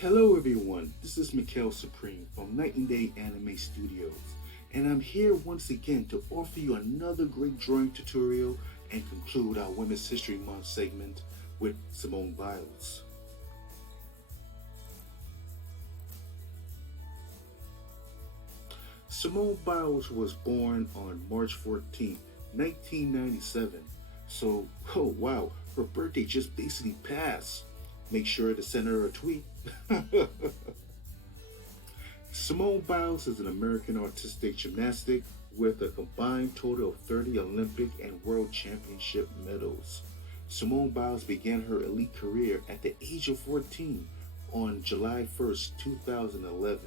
Hello everyone, this is Mikhail Supreme from Night and Day Anime Studios, and I'm here once again to offer you another great drawing tutorial and conclude our Women's History Month segment with Simone Biles. Simone Biles was born on March 14th, 1997. So, oh wow, her birthday just basically passed. Make sure to send her a tweet. Simone Biles is an American artistic gymnastic with a combined total of 30 Olympic and World Championship medals. Simone Biles began her elite career at the age of 14 on July 1st, 2011.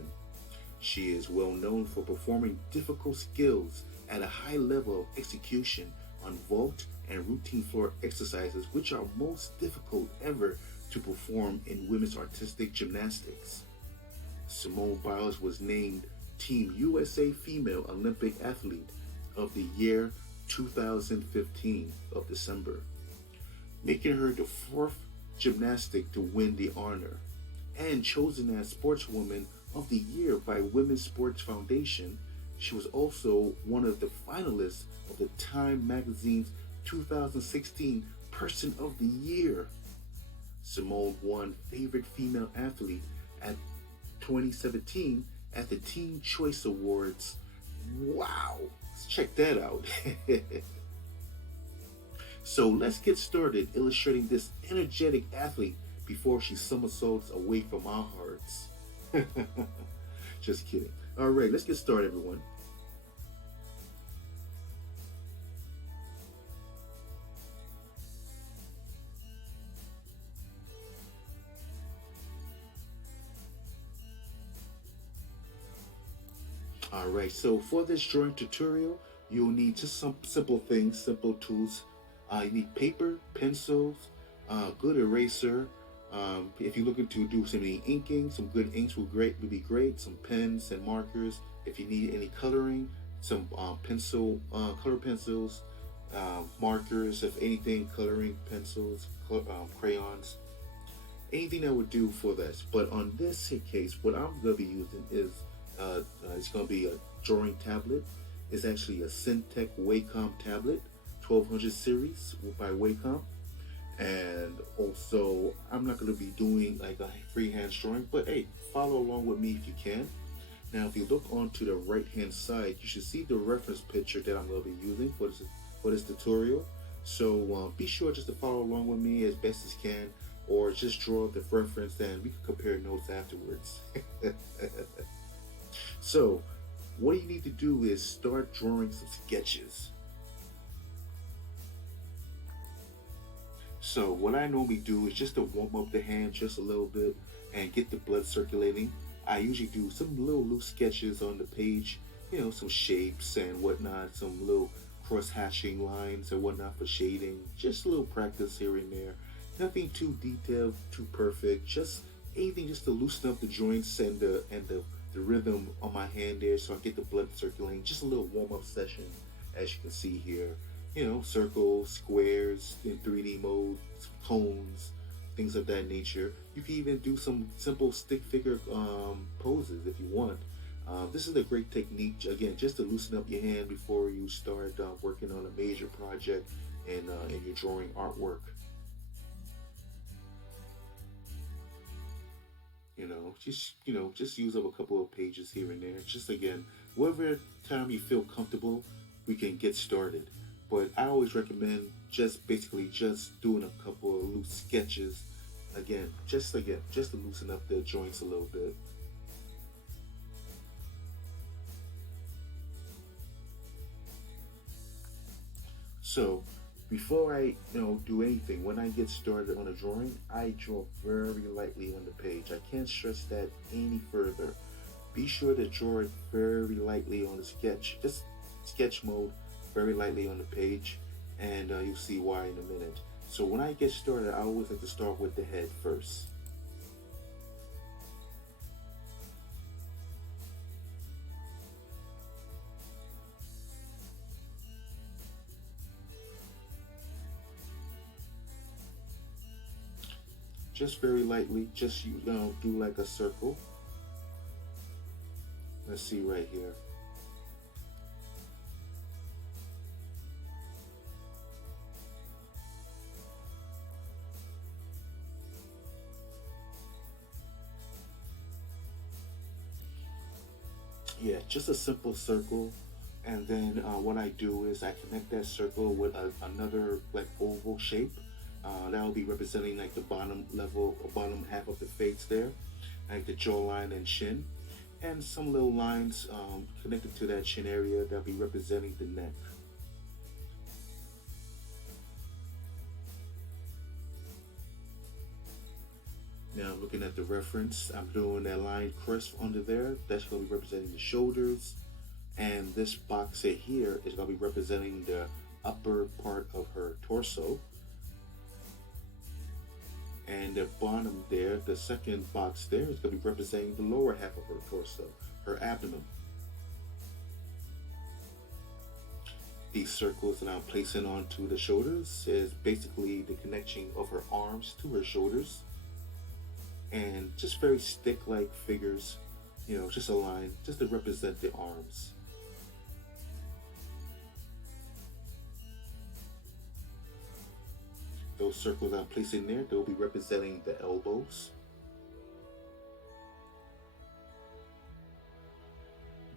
She is well known for performing difficult skills at a high level of execution on vault and routine floor exercises, which are most difficult ever to perform in women's artistic gymnastics. Simone Biles was named Team USA Female Olympic Athlete of the Year 2015 of December, making her the fourth gymnastic to win the honor, and chosen as Sportswoman of the Year by Women's Sports Foundation. She was also one of the finalists of the Time magazine's 2016 Person of the Year. Simone won Favorite Female Athlete at 2017 at the Teen Choice Awards. Wow, let's check that out. So let's get started illustrating this energetic athlete before she somersaults away from our hearts. Just kidding. All right, let's get started, everyone. All right, so for this drawing tutorial, you'll need just some simple things, simple tools. You need paper, pencils, good eraser. If you're looking to do some inking, some good inks would be great. Some pens and markers. If you need any coloring, some color pencils, markers, if anything, coloring pencils, crayons, anything that would do for this. But on this case, what I'm going to be using is it's going to be a drawing tablet. It's actually a Syntec Wacom tablet, 1200 series by Wacom. And also, I'm not going to be doing like a freehand drawing, but hey, follow along with me if you can. Now, if you look onto the right hand side, you should see the reference picture that I'm going to be using for this tutorial. So be sure just to follow along with me as best as can, or just draw the reference and we can compare notes afterwards. So, what you need to do is start drawing some sketches. So, what I normally do is just to warm up the hand just a little bit and get the blood circulating. I usually do some little loose sketches on the page, some shapes and whatnot, some little cross hatching lines and whatnot for shading, just a little practice here and there. Nothing too detailed, too perfect, just anything just to loosen up the joints and the rhythm on my hand there so I get the blood circulating. Just a little warm-up session, as you can see here. Circles, squares in 3D mode, cones, things of that nature. You can even do some simple stick figure poses if you want. This is a great technique, again, just to loosen up your hand before you start working on a major project in your drawing artwork. Just use up a couple of pages here and there. Just again, whatever time you feel comfortable, we can get started. But I always recommend just doing a couple of loose sketches. Just to loosen up the joints a little bit. So before I do anything, when I get started on a drawing, I draw very lightly on the page. I can't stress that any further. Be sure to draw it very lightly on the sketch, just sketch mode, very lightly on the page, and you'll see why in a minute. So when I get started, I always like to start with the head first. just very lightly, just you know, do like a circle. Let's see right here. Yeah, just a simple circle. And then what I do is I connect that circle with another like oval shape. That will be representing like the bottom level, or bottom half of the face there, like the jawline and chin, and some little lines connected to that chin area that'll be representing the neck. Now, looking at the reference, I'm doing that line crest under there. That's going to be representing the shoulders. And this box here is going to be representing the upper part of her torso. And the bottom there, the second box there, is going to be representing the lower half of her torso, her abdomen. These circles that I'm placing onto the shoulders is basically the connection of her arms to her shoulders, and just very stick-like figures, you know, just a line, just to represent the arms. Those circles I'm placing there, they'll be representing the elbows.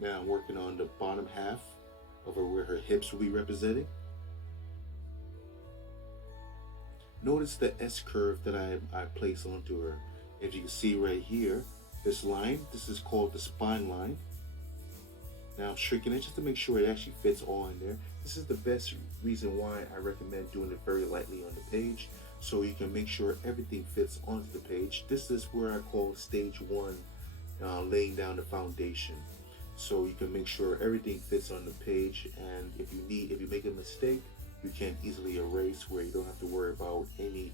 Now I'm working on the bottom half of her, where her hips will be represented. Notice the S curve that I place onto her. If you can see right here, this line, this is called the spine line. Now I'm shrinking it just to make sure it actually fits all in there. This is the best reason why I recommend doing it very lightly on the page, so you can make sure everything fits onto the page. This is where I call stage one, laying down the foundation. So you can make sure everything fits on the page, and if you make a mistake, you can easily erase, where you don't have to worry about any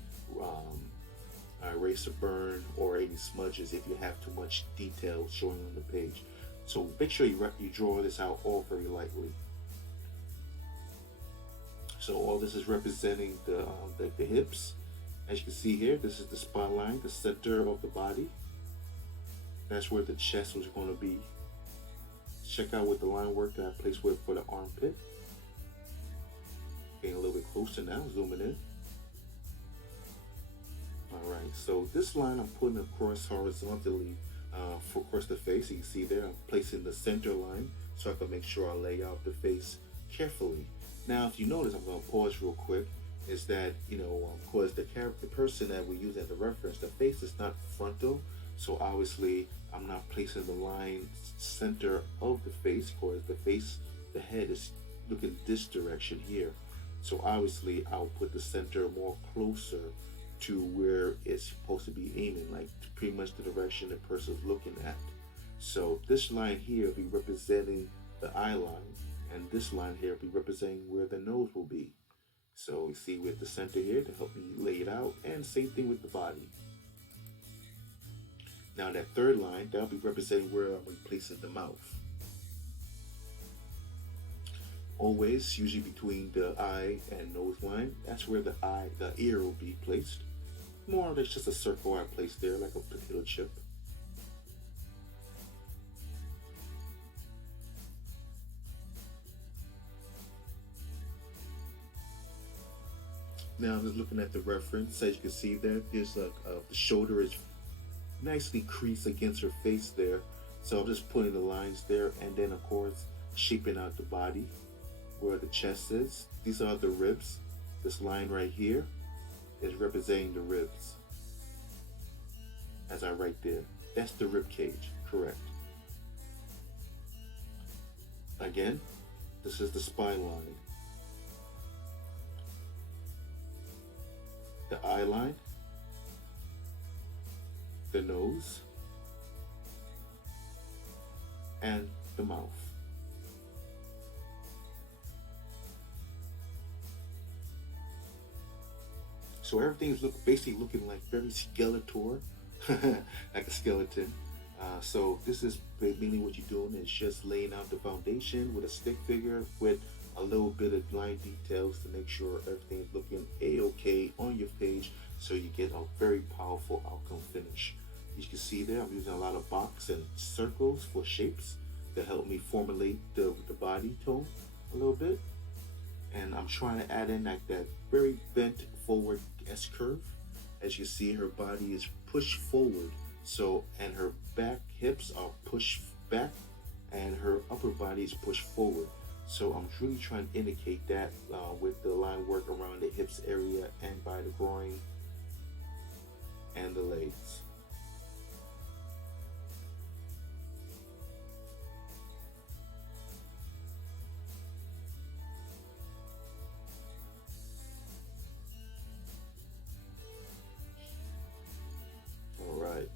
eraser burn or any smudges if you have too much detail showing on the page. So make sure you draw this out all very lightly. So all this is representing the hips. As you can see here, this is the spine line, the center of the body. That's where the chest was going to be. Check out what the line work that I placed with for the armpit. Getting a little bit closer now, zooming in. Alright, so this line I'm putting across horizontally for across the face. You can see there I'm placing the center line so I can make sure I lay out the face carefully. Now if you notice, I'm going to pause real quick, is that, you know, of course the person that we use as a reference, the face is not frontal, so obviously I'm not placing the line center of the face, because the head is looking this direction here. So obviously I'll put the center more closer to where it's supposed to be aiming, like pretty much the direction the person's looking at. So this line here will be representing the eye line, and this line here will be representing where the nose will be. So you see with the center here to help me lay it out, and same thing with the body. Now that third line, that'll be representing where I'm placing the mouth. Always, usually between the eye and nose line, that's where the ear will be placed. More or less just a circle I placed there, like a potato chip. Now I'm just looking at the reference. As you can see there, there's the shoulder is nicely creased against her face there. So I'm just putting the lines there, and then of course shaping out the body where the chest is. These are the ribs. This line right here is representing the ribs. As I write there, that's the rib cage, correct. Again, this is the spine line. The eye line, the nose, and the mouth. So everything is basically looking like very skeletal, like a skeleton. So this is mainly what you're doing, is just laying out the foundation with a stick figure with a little bit of line details to make sure everything is looking a-okay on your page, so you get a very powerful outcome finish. You can see there I'm using a lot of box and circles for shapes to help me formulate the body tone a little bit. And I'm trying to add in like that very bent forward S curve. As you see, her body is pushed forward, so, and her back hips are pushed back, and her upper body is pushed forward. So I'm really trying to indicate that with the line work around the hips area and by the groin and the legs. All right.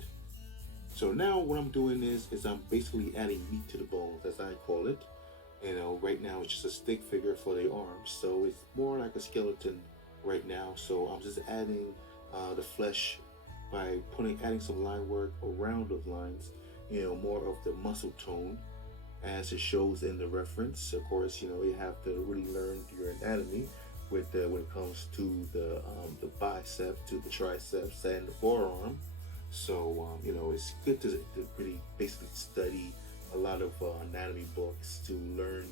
So now what I'm doing is I'm basically adding meat to the bones, as I call it. You know, right now it's just a stick figure for the arms, so it's more like a skeleton right now. So I'm just adding the flesh by adding some line work around those lines. You know, more of the muscle tone, as it shows in the reference. Of course, you know you have to really learn your anatomy with when it comes to the bicep, to the triceps, and the forearm. So you know, it's good to really basically study a lot of anatomy books to learn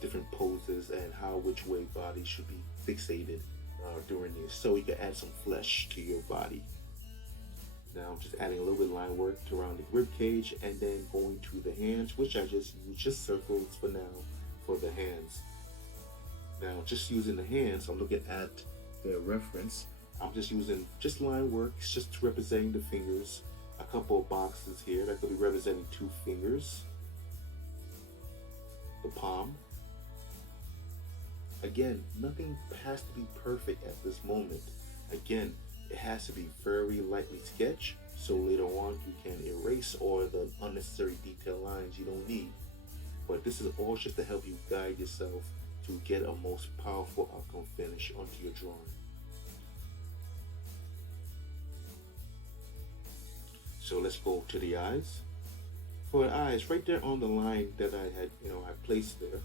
different poses and how which way body should be fixated during this. So you can add some flesh to your body. Now I'm just adding a little bit of line work around the rib cage, and then going to the hands, which I just use just circles for now for the hands. Now just using the hands, I'm looking at the reference. I'm just using just line work, just representing the fingers. A couple of boxes here that could be representing two fingers. The palm. Again, nothing has to be perfect at this moment. Again, it has to be very lightly sketched, so later on you can erase all the unnecessary detail lines you don't need. But this is all just to help you guide yourself to get a most powerful outcome finish onto your drawing. So let's go to the eyes. For the eyes, right there on the line that I had, I placed there.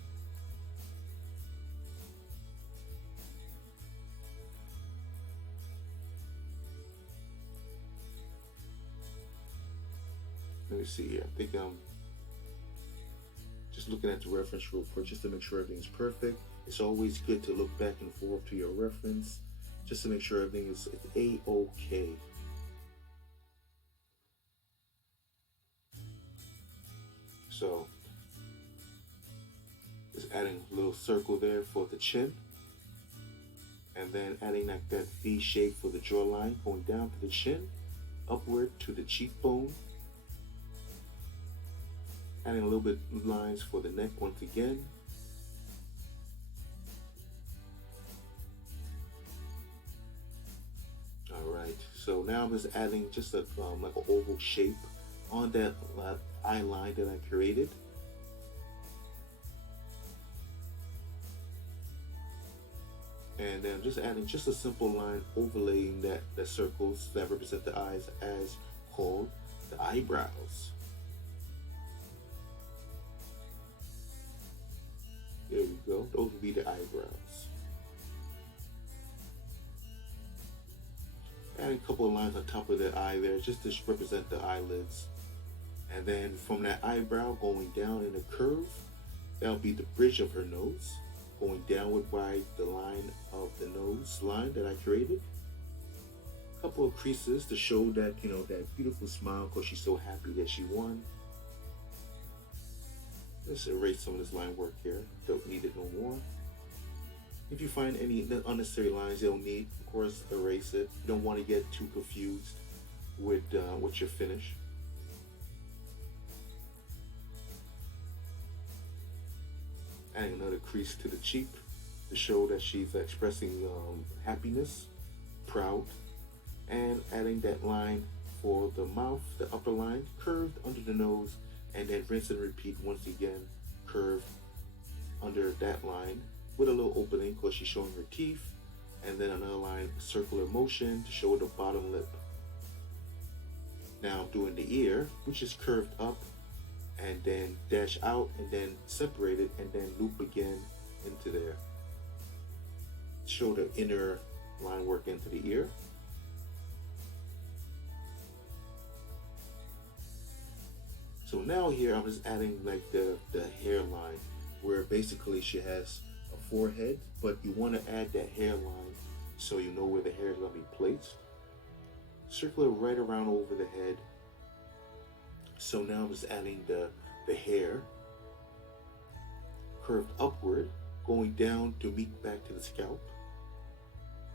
Let me see here. I think I'm just looking at the reference real quick just to make sure everything's perfect. It's always good to look back and forth to your reference just to make sure everything is A-OK. So, just adding a little circle there for the chin. And then adding like that V shape for the jawline, going down to the chin, upward to the cheekbone. Adding a little bit of lines for the neck once again. Alright, so now I'm just adding just a like an oval shape on that eye line that I created. And then I'm just adding just a simple line overlaying the circles that represent the eyes as called the eyebrows. There we go. Those would be the eyebrows. Add a couple of lines on top of the eye there just to represent the eyelids. And then from that eyebrow going down in a curve, that'll be the bridge of her nose, going downward by the line of the nose line that I created. A couple of creases to show that, that beautiful smile because she's so happy that she won. Let's erase some of this line work here. Don't need it no more. If you find any unnecessary lines you don't need, of course, erase it. You don't want to get too confused with your finish. Adding another crease to the cheek to show that she's expressing happiness, proud, and adding that line for the mouth, the upper line, curved under the nose, and then rinse and repeat once again, curved under that line with a little opening because she's showing her teeth, and then another line, circular motion to show the bottom lip. Now I'm doing the ear, which is curved up and then dash out and then separate it and then loop again into there. Show the inner line work into the ear. So now here I'm just adding like the hairline, where basically she has a forehead, but you want to add that hairline so you know where the hair is going to be placed. Circle it right around over the head. So now I'm just adding the hair curved upward, going down to meet back to the scalp.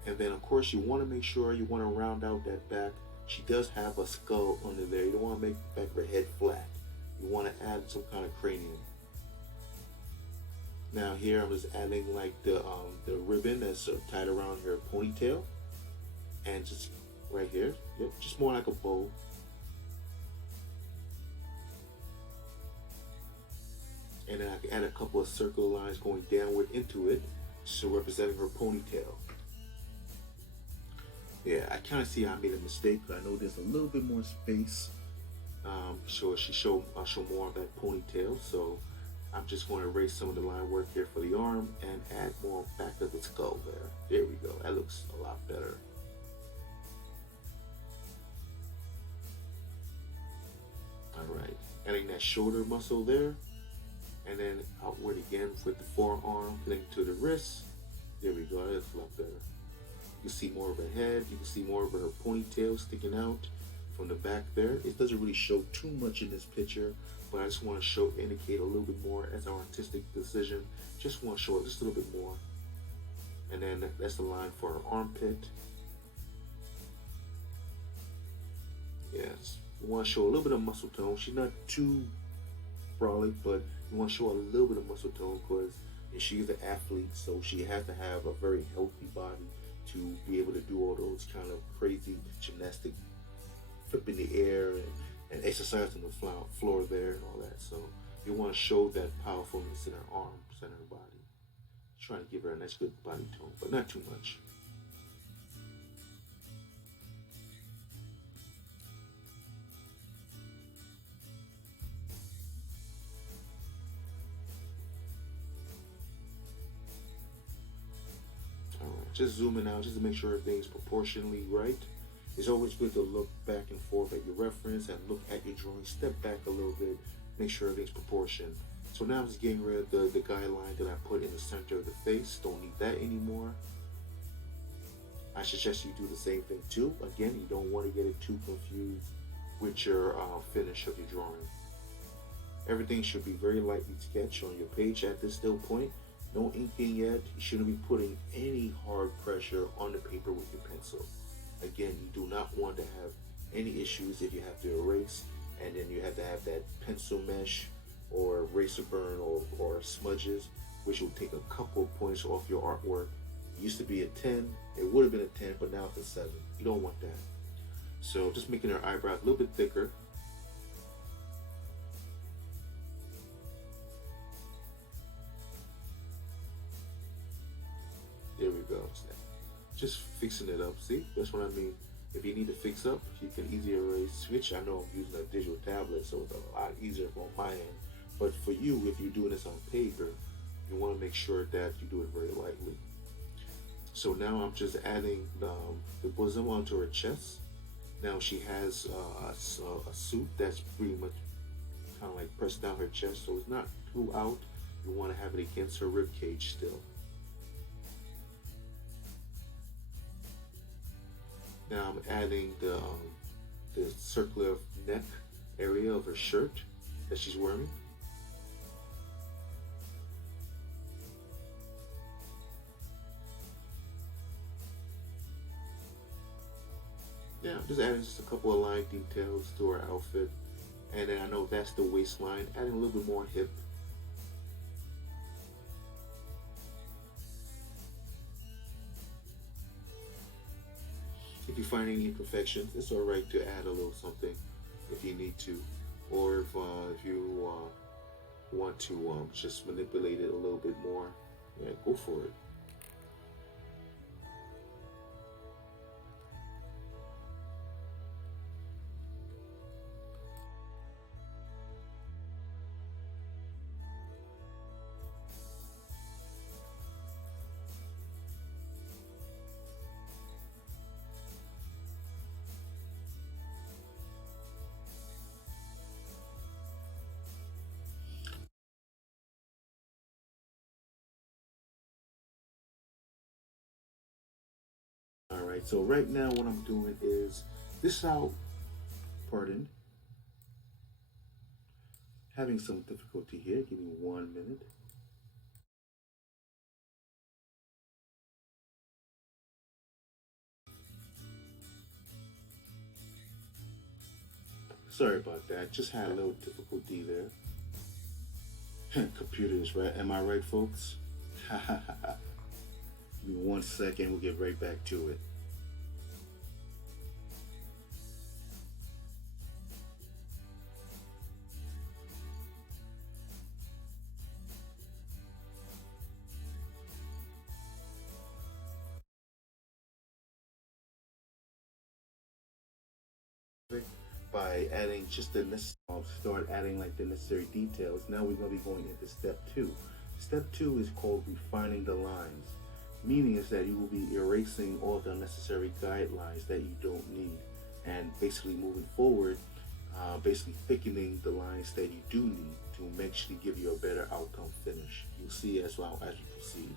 And then of course you want to make sure you want to round out that back. She does have a skull under there. You don't want to make the back of her head flat. You want to add some kind of cranium. Now here I'm just adding like the ribbon that's tied around her ponytail, and just right here, yep, just more like a bow. And then I can add a couple of circle lines going downward into it, so representing her ponytail. Yeah, I kind of see I made a mistake, but I know there's a little bit more space. I'll show more of that ponytail. So I'm just going to erase some of the line work here for the arm and add more back of the skull there. There we go. That looks a lot better. All right, adding that shoulder muscle there, and then outward again with the forearm connecting to the wrist. There we go. That's a lot better. You can see more of her head. You can see more of her ponytail sticking out from the back there. It doesn't really show too much in this picture, but I just want to indicate a little bit more as our artistic decision. Just want to show it just a little bit more. And then that's the line for her armpit. Yes, you want to show a little bit of muscle tone. She's not too brolic, but you want to show a little bit of muscle tone because she's an athlete, so she has to have a very healthy body to be able to do all those kind of crazy gymnastic flip in the air and exercise on the floor there and all that. So you want to show that powerfulness in her arms and her body. Trying to give her a nice good body tone, but not too much. Just zooming out just to make sure everything's proportionally right. It's always good to look back and forth at your reference and look at your drawing. Step back a little bit, make sure everything's proportioned. So now I'm just getting rid of the guideline that I put in the center of the face. Don't need that anymore. I suggest you do the same thing too. Again, you don't want to get it too confused with your finish of your drawing. Everything should be very lightly sketched on your page at this still point. No inking yet. You shouldn't be putting any hard pressure on the paper with your pencil. Again, you do not want to have any issues if you have to erase and then you have to have that pencil mesh or eraser burn or smudges, which will take a couple of points off your artwork. It used to be a 10. It would have been a 10, but now it's a 7. You don't want that. So just making her eyebrows a little bit thicker. There we go. Just fixing it up. See, that's what I mean. If you need to fix up, you can easily erase. Which I know I'm using a digital tablet, so it's a lot easier on my end. But for you, if you're doing this on paper, you want to make sure that you do it very lightly. So now I'm just adding the bosom onto her chest. Now she has a suit that's pretty much kind of like pressed down her chest, so it's not too out. You want to have it against her rib cage still. Now I'm adding the circular neck area of her shirt that she's wearing. Yeah, I'm just adding just a couple of line details to her outfit. And then I know that's the waistline, adding a little bit more hip. If you find any imperfections, it's all right to add a little something if you need to, or if you want to just manipulate it a little bit more, yeah, go for it. right, so right now what I'm doing is this out, pardon, having some difficulty here. Give me 1 minute. Sorry about that. Just had a little difficulty there. Computers, right? Am I right, folks? Give me 1 second. We'll get right back to it. By adding just the necessary, start adding like the necessary details. Now we're going to be going into step two. Step two is called refining the lines, meaning is that you will be erasing all the unnecessary guidelines that you don't need, and basically moving forward, basically thickening the lines that you do need to actually give you a better outcome finish. You'll see as well as you proceed.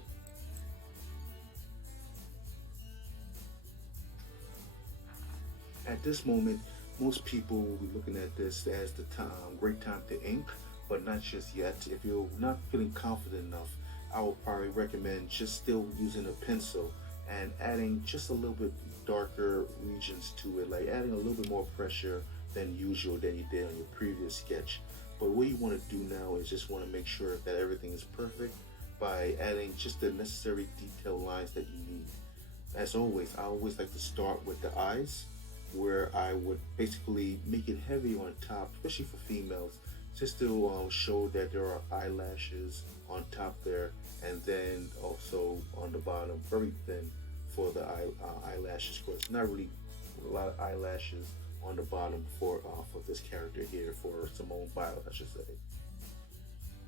At this moment, most people will be looking at this as the time, great time to ink, but not just yet. If you're not feeling confident enough, I would probably recommend just still using a pencil and adding just a little bit darker regions to it, like adding a little bit more pressure than usual than you did on your previous sketch. But what you want to do now is just want to make sure that everything is perfect by adding just the necessary detail lines that you need. As always, I always like to start with the eyes, where I would basically make it heavy on top, especially for females, just to show that there are eyelashes on top there, and then also on the bottom, very thin for the eyelashes. Because it's not really a lot of eyelashes on the bottom for this character here, for Simone Biles, I should say.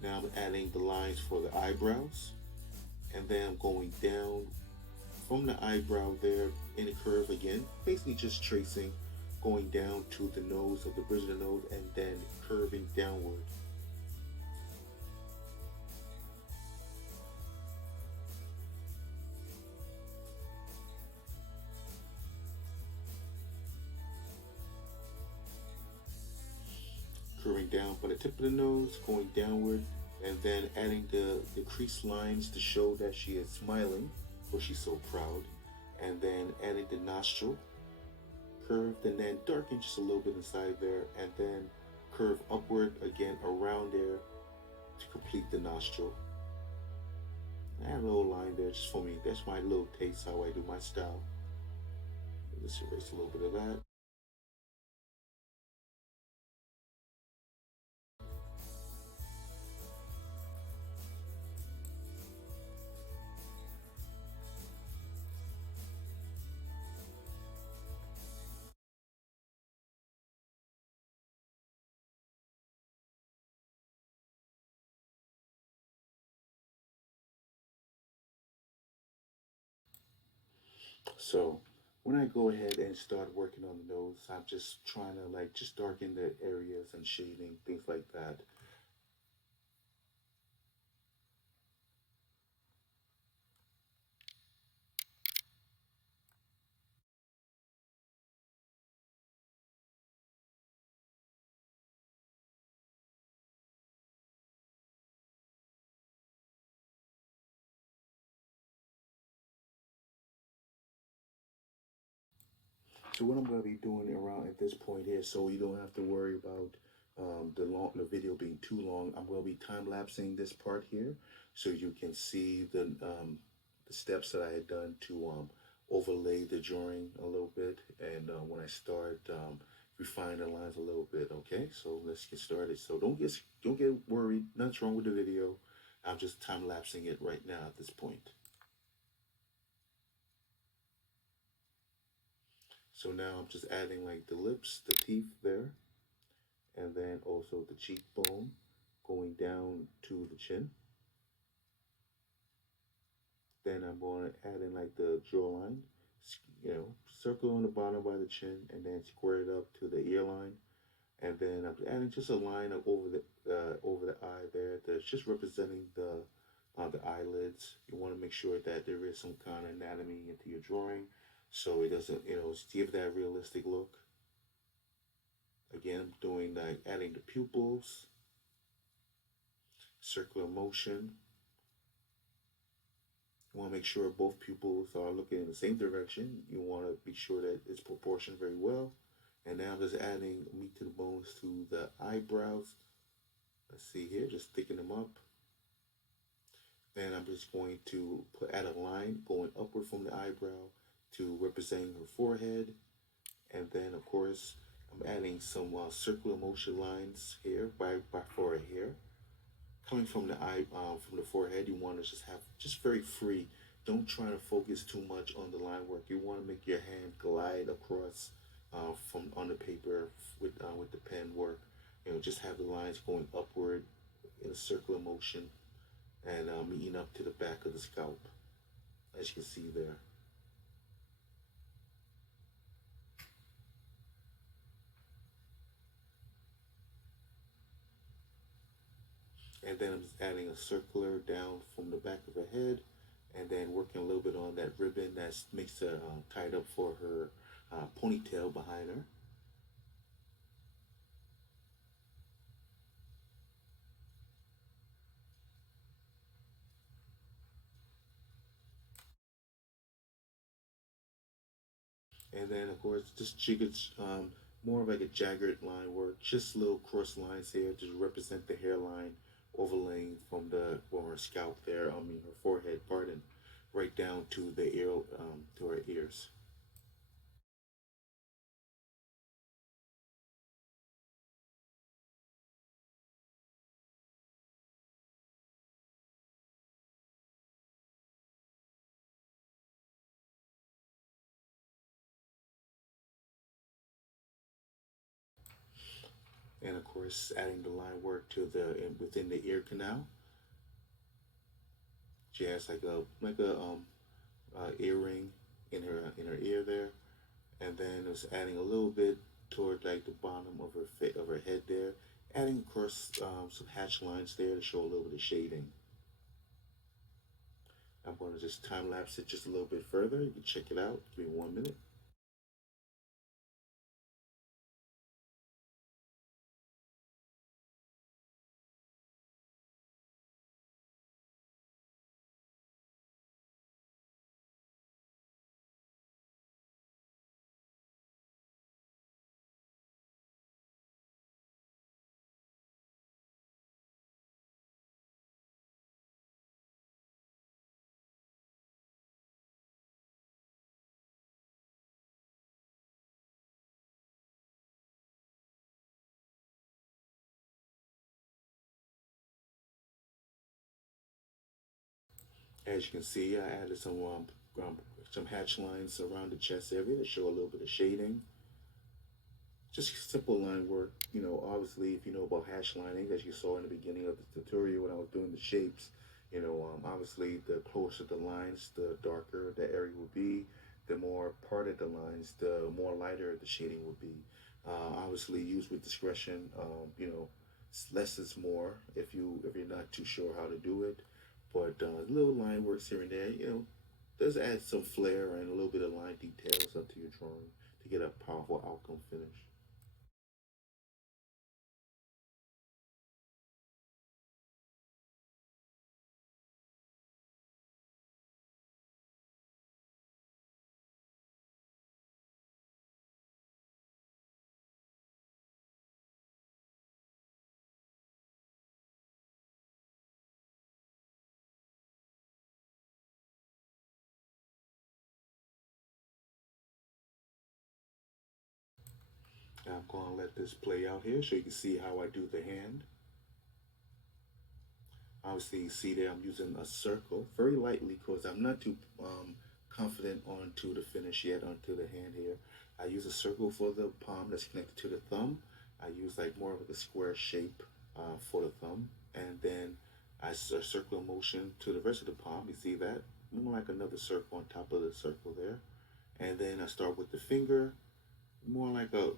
Now I'm adding the lines for the eyebrows, and then I'm going down from the eyebrow there in a curve again, basically just tracing, going down to the nose of the bridge of the nose and then curving downward. Curving down by the tip of the nose, going downward, and then adding the crease lines to show that she is smiling, or she's so proud, and then adding the nostril, curved and then darken just a little bit inside there, and then curve upward again around there to complete the nostril. I have a little line there just for me. That's my little taste, how I do my style. Let's erase a little bit of that. So when I go ahead and start working on the nose, I'm just trying to like just darken the areas and shading, things like that. So what I'm going to be doing around at this point here, so you don't have to worry about the video being too long, I'm going to be time lapsing this part here, so you can see the steps that I had done to overlay the drawing a little bit, and when I start refine the lines a little bit. Okay, so let's get started. So don't get worried. Nothing's wrong with the video. I'm just time lapsing it right now at this point. So now I'm just adding like the lips, the teeth there, and then also the cheekbone going down to the chin. Then I'm going to add in like the jawline, circle on the bottom by the chin, and then square it up to the ear line. And then I'm adding just a line over the eye there that's just representing the eyelids. You want to make sure that there is some kind of anatomy into your drawing. so it doesn't, give that realistic look. Again, I'm doing like adding the pupils, circular motion. You want to make sure both pupils are looking in the same direction. You want to be sure that it's proportioned very well. And now I'm just adding meat to the bones to the eyebrows. Let's see here, just thicken them up. Then I'm just going to add a line going upward from the eyebrow to representing her forehead. And then, of course, I'm adding some circular motion lines here by for her hair. Coming from the from the forehead, you want to just have just very free. Don't try to focus too much on the line work. You want to make your hand glide across from on the paper with the pen work. Just have the lines going upward in a circular motion and meeting up to the back of the scalp, as you can see there. And then I'm just adding a circular down from the back of her head, and then working a little bit on that ribbon that makes her tied up for her ponytail behind her. And then, of course, just jiggered, more of like a jagged line work, just little cross lines here to represent the hairline overlaying from her scalp there, I mean her forehead, pardon, right down to the ear, to her ears. And of course, adding the line work to within the ear canal. She has like a earring in her ear there, and then it's adding a little bit toward like the bottom of of her head there, adding of course some hatch lines there to show a little bit of shading. I'm going to just time lapse it just a little bit further. You can check it out. Give me 1 minute. As you can see, I added um, some hatch lines around the chest area to show a little bit of shading. Just simple line work. Obviously, if you know about hash lining, as you saw in the beginning of the tutorial when I was doing the shapes, obviously the closer the lines, the darker the area will be. The more parted the lines, the more lighter the shading will be. Obviously, use with discretion. Less is more if you're not too sure how to do it. But little line works here and there, does add some flair and a little bit of line details up to your drawing to get a powerful outcome finish. I'm going to let this play out here so you can see how I do the hand. Obviously, you see there I'm using a circle very lightly because I'm not too confident onto the finish yet, onto the hand here. I use a circle for the palm that's connected to the thumb. I use like more of like a square shape for the thumb. And then I circle motion to the rest of the palm. You see that? More like another circle on top of the circle there. And then I start with the finger, more like a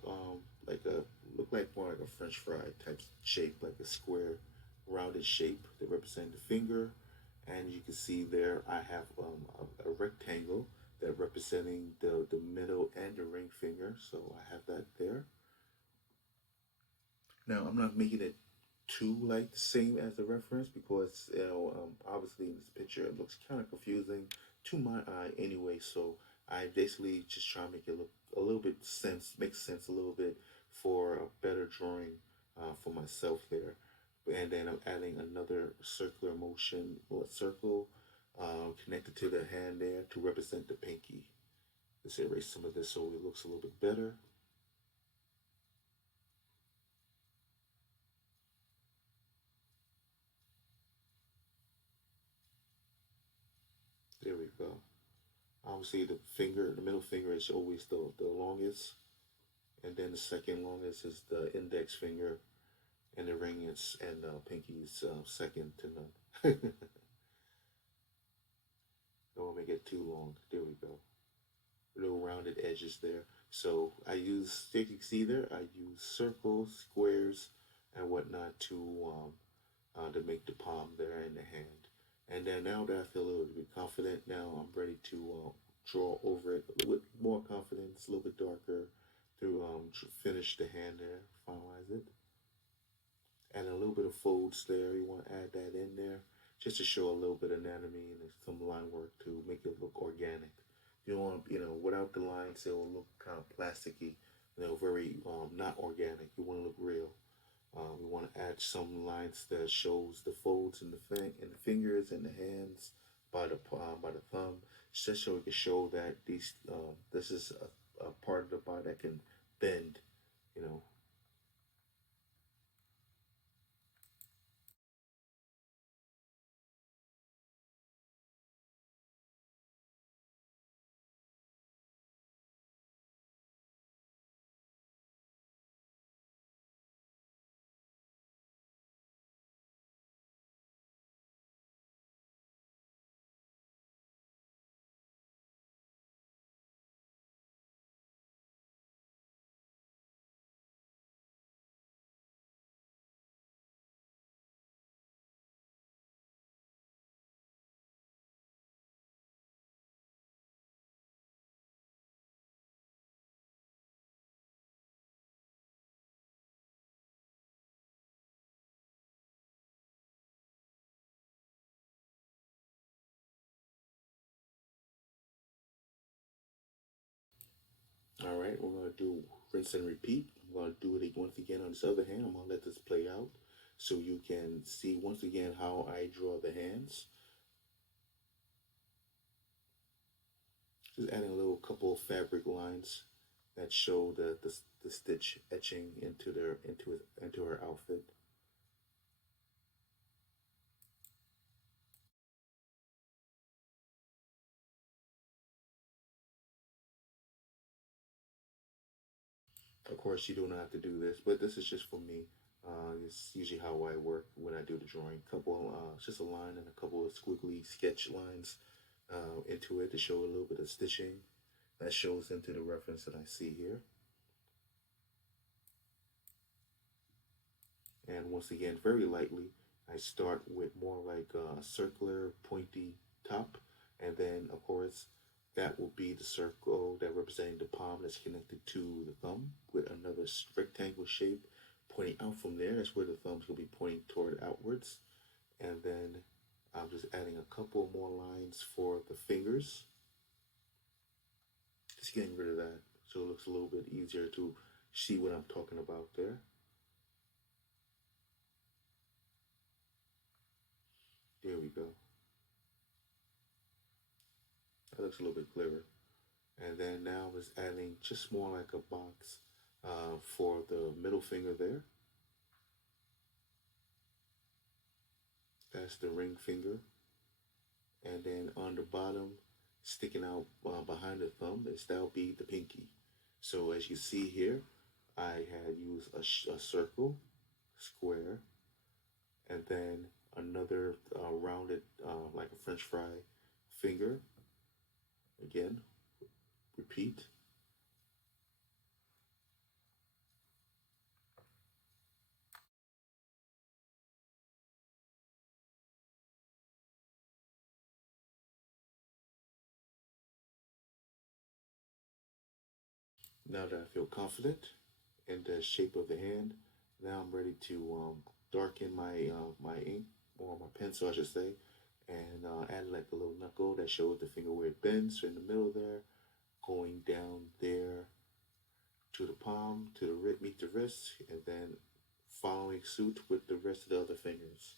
look like more like a French fry type shape, like a square, rounded shape that represent the finger. And you can see there I have a rectangle that representing the middle and the ring finger. So I have that there. Now I'm not making it too like the same as the reference because obviously in this picture it looks kind of confusing to my eye anyway. So I basically just try to make it look a little bit sense, make sense a little bit for a better drawing for myself there. And then I'm adding another circular motion, or a circle connected to the hand there to represent the pinky. Let's erase some of this so it looks a little bit better. There we go. Obviously, the middle finger is always the longest, and then the second longest is the index finger, and the ring is and pinky is second to none. Don't want to make it too long. There we go. Little rounded edges there. So I use, you can see there, I use circles, squares, and whatnot to make the palm there in the hand. And then now that I feel a little bit confident, now I'm ready to draw over it with more confidence, a little bit darker, to finish the hand there, finalize it. Add a little bit of folds there. You want to add that in there just to show a little bit of anatomy and some line work to make it look organic. You don't want, without the lines, it will look kind of plasticky, very not organic. You want to look real. We want to add some lines that shows the folds in the fingers and the hands by the thumb, just so we can show that this is a part of the body that can bend. You know, all right, we're gonna do rinse and repeat. I'm gonna do it once again on this other hand. I'm gonna let this play out so you can see once again how I draw the hands. Just adding a little couple of fabric lines that show the stitch etching into her outfit. Of course, you don't have to do this, but this is just for me. It's usually how I work when I do the drawing. Just a line and a couple of squiggly sketch lines into it to show a little bit of stitching that shows into the reference that I see here. And once again, very lightly, I start with more like a circular, pointy top, and then of course that will be the circle that representing the palm that's connected to the thumb with another rectangle shape pointing out from there. That's where the thumb's gonna be pointing toward outwards. And then I'm just adding a couple more lines for the fingers. Just getting rid of that so it looks a little bit easier to see what I'm talking about there. There we go. That looks a little bit clearer. And then now I'm just adding just more like a box for the middle finger there. That's the ring finger. And then on the bottom, sticking out behind the thumb, that'll be the pinky. So as you see here, I had used a circle, square, and then another rounded like a French fry finger. Again, repeat. Now that I feel confident in the shape of the hand, now I'm ready to darken my ink, or my pencil, I should say, and add like a little knuckle that shows the finger where it bends, so in the middle there, going down there to the palm, to the meet the wrist, and then following suit with the rest of the other fingers.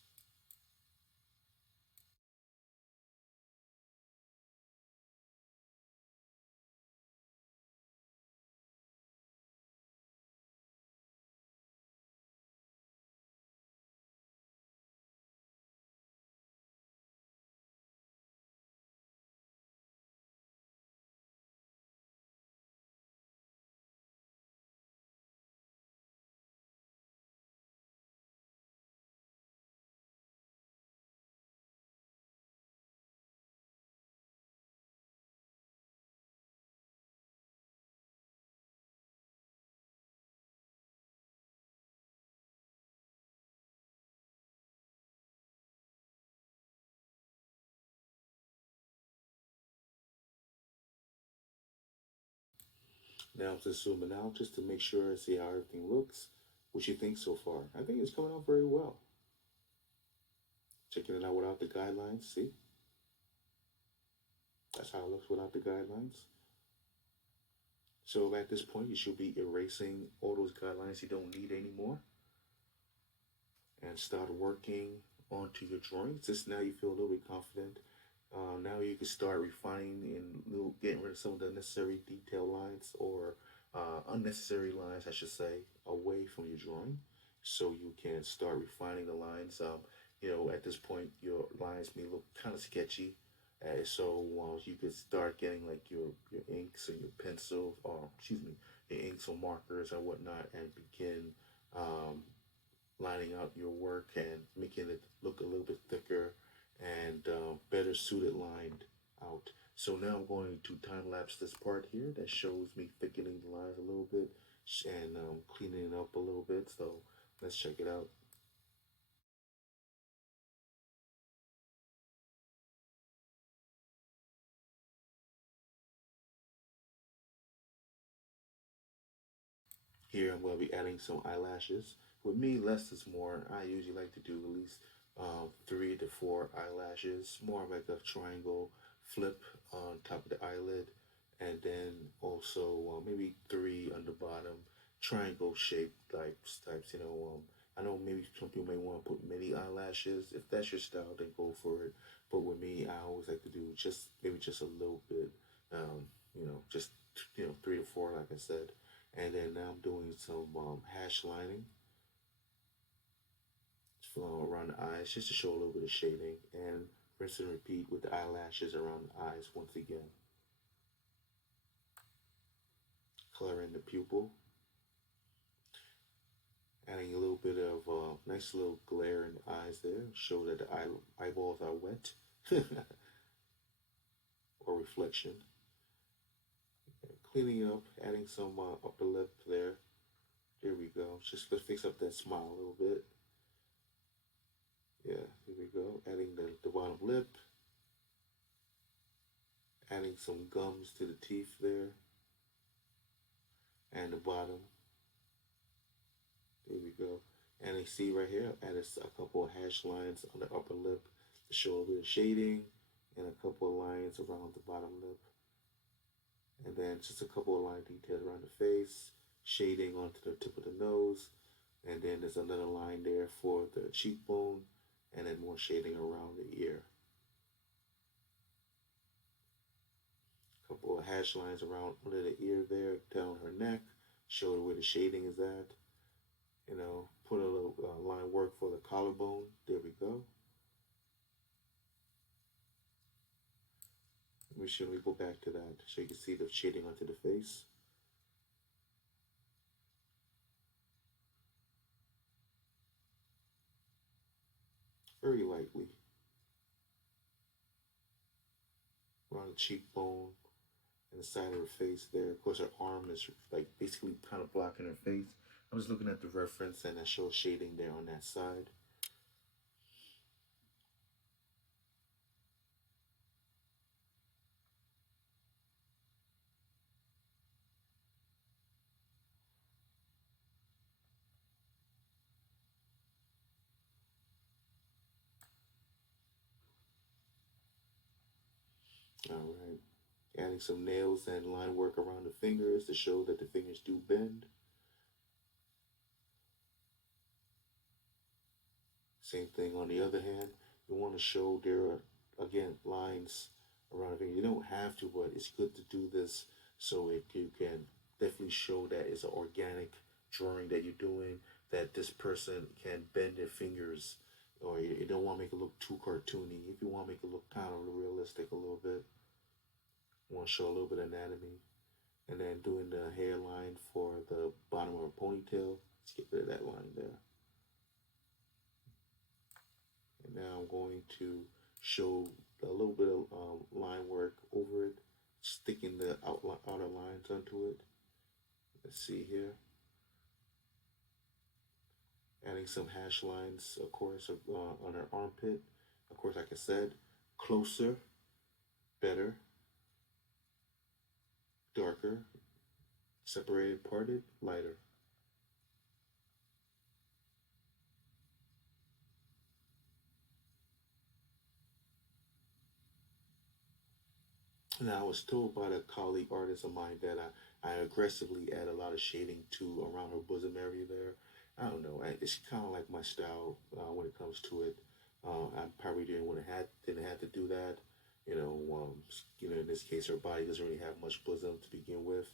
Now I'm just zooming out just to make sure I see how everything looks. What you think so far? I think it's coming out very well. Checking it out without the guidelines. See, that's how it looks without the guidelines. So at this point, you should be erasing all those guidelines you don't need anymore and start working onto your drawings. Just now you feel a little bit confident. Now you can start refining and getting rid of some of the necessary detail lines, or unnecessary lines, I should say, away from your drawing, so you can start refining the lines. At this point, your lines may look kind of sketchy, so you could start getting like your inks or your pencils, or excuse me, your inks or markers or whatnot, and begin um, lining out your work and making it look a little bit thicker and better suited lined out. So now I'm going to time lapse this part here that shows me thickening the lines a little bit and cleaning it up a little bit. So let's check it out. Here I'm going to be adding some eyelashes. With me, less is more. I usually like to do at least 3 to 4 eyelashes, more like a triangle flip on top of the eyelid, and then also maybe 3 on the bottom, triangle shaped types. I know maybe some people may want to put mini eyelashes. If that's your style, then go for it. But with me, I always like to do just maybe just a little bit. Just 3 to 4, like I said, and then now I'm doing some hash lining around the eyes just to show a little bit of shading, and rinse and repeat with the eyelashes around the eyes once again. Color in the pupil, adding a little bit of nice little glare in the eyes there, show that the eyeballs are wet or reflection. Cleaning up, adding some upper lip there. There we go. Just to fix up that smile a little bit. Yeah, here we go. Adding the bottom lip, adding some gums to the teeth there, and the bottom. There we go. And you see right here, I added a couple of hash lines on the upper lip to show a bit of shading, and a couple of lines around the bottom lip. And then just a couple of line details around the face, shading onto the tip of the nose. And then there's another line there for the cheekbone, and then more shading around the ear. A couple of hash lines around under the ear there, down her neck, show where the shading is at. Put a little line work for the collarbone. There we go. Let me go back to that so you can see the shading onto the face. Very lightly. Around the cheekbone and the side of her face there. Of course, her arm is like basically kind of blocking her face. I'm just looking at the reference, and that shows shading there on that side. All right. Adding some nails and line work around the fingers to show that the fingers do bend. Same thing on the other hand. You want to show there are, again, lines around the finger. You don't have to, but it's good to do this so you can definitely show that it's an organic drawing that you're doing, that this person can bend their fingers, or you don't want to make it look too cartoony. If you want to make it look kind of realistic a little bit, you want to show a little bit of anatomy. And then doing the hairline for the bottom of a ponytail. Let's get rid of that line there. And now I'm going to show a little bit of line work over it, sticking the outer lines onto it. Let's see here. Adding some hash lines, of course, on her armpit. Of course, like I said, closer, better, darker, separated, parted, lighter. Now, I was told by a colleague artist of mine that I aggressively add a lot of shading to around her bosom area there. I don't know. It's kind of like my style when it comes to it. I probably didn't have to do that. In this case, her body doesn't really have much bosom to begin with,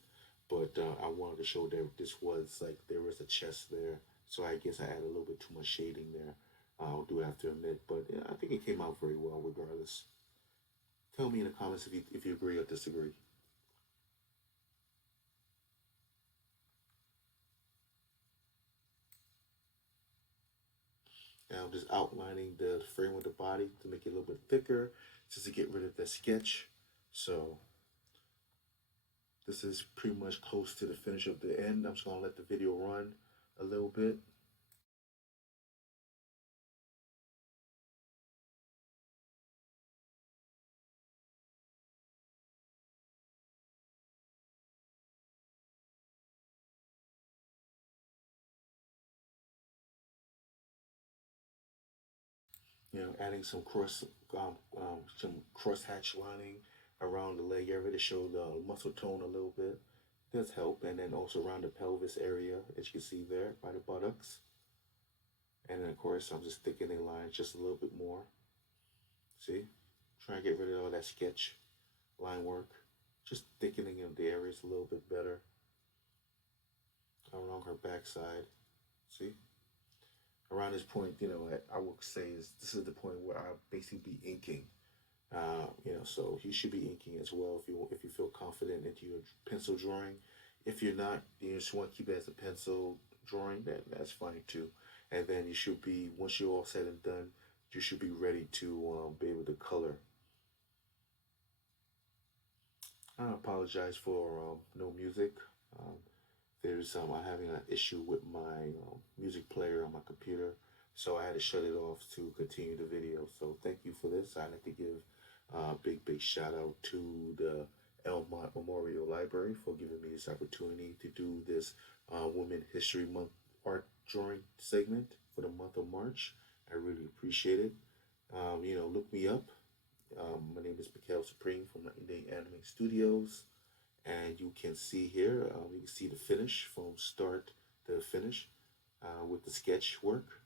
but I wanted to show that this was like there was a chest there. So I guess I added a little bit too much shading there. I do have to admit, but yeah, I think it came out very well regardless. Tell me in the comments if you agree or disagree. Now I'm just outlining the frame of the body to make it a little bit thicker, just to get rid of the sketch. So this is pretty much close to the finish of the end. I'm just gonna let the video run a little bit. Adding some cross hatch lining around the leg area to show the muscle tone a little bit. Does help, and then also around the pelvis area, as you can see there by the buttocks. And then of course I'm just thickening lines just a little bit more. See, trying to get rid of all that sketch line work, just thickening of the areas a little bit better along her backside. See, around this point, I would say is this is the point where I'll basically be inking. So you should be inking as well if you feel confident into your pencil drawing. If you're not, you just want to keep it as a pencil drawing. That's fine too. And then you should be once you're all said and done, you should be ready to be able to color. I apologize for no music. Um, I'm having an issue with my music player on my computer, so I had to shut it off to continue the video. So thank you for this. I'd like to give a big shout out to the Elmont Memorial Library for giving me this opportunity to do this Women History Month art drawing segment for the month of March. I really appreciate it. Look me up. My name is Mikhail Supreme from the Indian Anime Studios, and you can see here, you can see the finish from start to finish with the sketch work.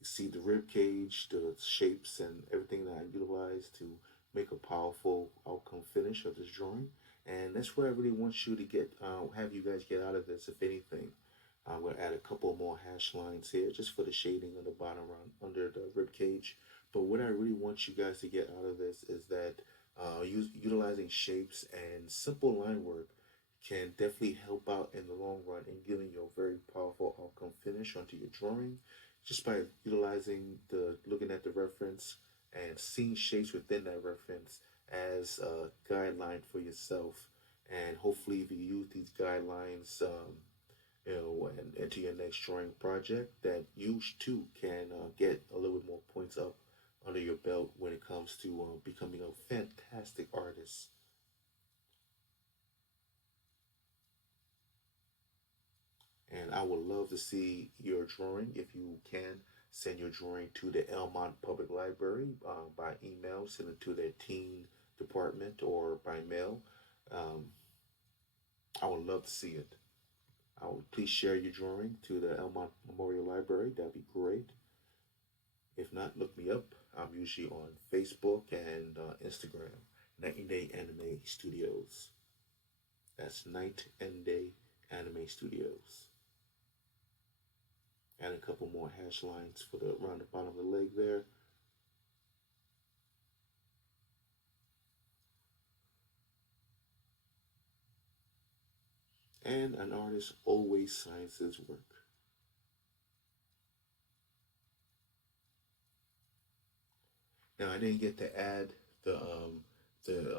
You see the rib cage, the shapes, and everything that I utilized to make a powerful outcome finish of this drawing. And that's what I really want you to have you guys get out of this, if anything. I'm going to add a couple more hash lines here just for the shading on the bottom around under the rib cage. But what I really want you guys to get out of this is that utilizing shapes and simple line work can definitely help out in the long run in giving you a very powerful outcome finish onto your drawing just by utilizing looking at the reference and seeing shapes within that reference as a guideline for yourself. And hopefully, if you use these guidelines, and into your next drawing project, that you too can get a little bit more points up under your belt when it comes to becoming a fantastic artist. And I would love to see your drawing if you can send your drawing to the Elmont Public Library by email. Send it to their teen department or by mail. Um, I would love to see it. I would please share your drawing to the Elmont Memorial Library. That'd be great. If not, look me up. I'm usually on Facebook and Instagram. Night and Day Anime Studios. That's Night and Day Anime Studios. And a couple more hash lines for the around the bottom of the leg there. And an artist always signs his work. Now I didn't get to add the the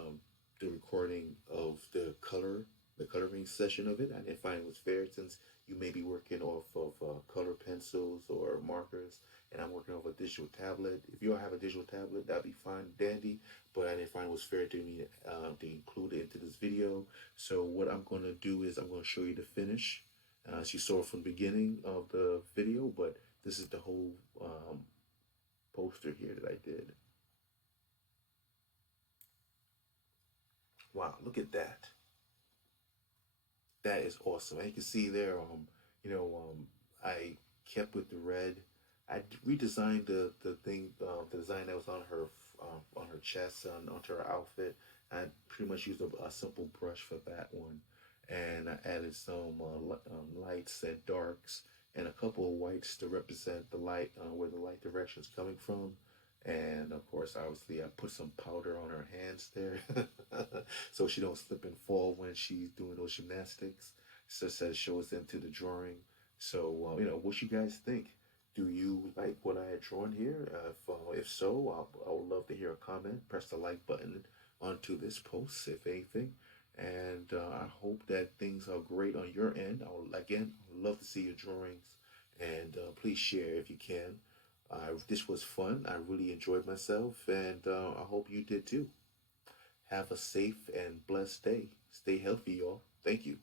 the recording of the coloring session of it. I didn't find it was fair since you may be working off of color pencils or markers, and I'm working off a digital tablet. If you all have a digital tablet, that'd be fine, dandy. But I didn't find it was fair to me to include it into this video. So what I'm going to do is I'm going to show you the finish. As you saw from the beginning of the video, but this is the whole poster here that I did. Wow, look at that. That is awesome. And you can see there, you know, I kept with the red. I redesigned the thing, the design that was on her chest and onto her outfit. I pretty much used a simple brush for that one, and I added some lights and darks and a couple of whites to represent the light, where the light direction is coming from. And of course, obviously, I put some powder on her hands there, so she don't slip and fall when she's doing those gymnastics. So that shows into the drawing. So what you guys think? Do you like what I had drawn here? If so, I would love to hear a comment. Press the like button onto this post, if anything. And I hope that things are great on your end. I will again love to see your drawings, and please share if you can. This was fun. I really enjoyed myself, and I hope you did too. Have a safe and blessed day. Stay healthy, y'all. Thank you.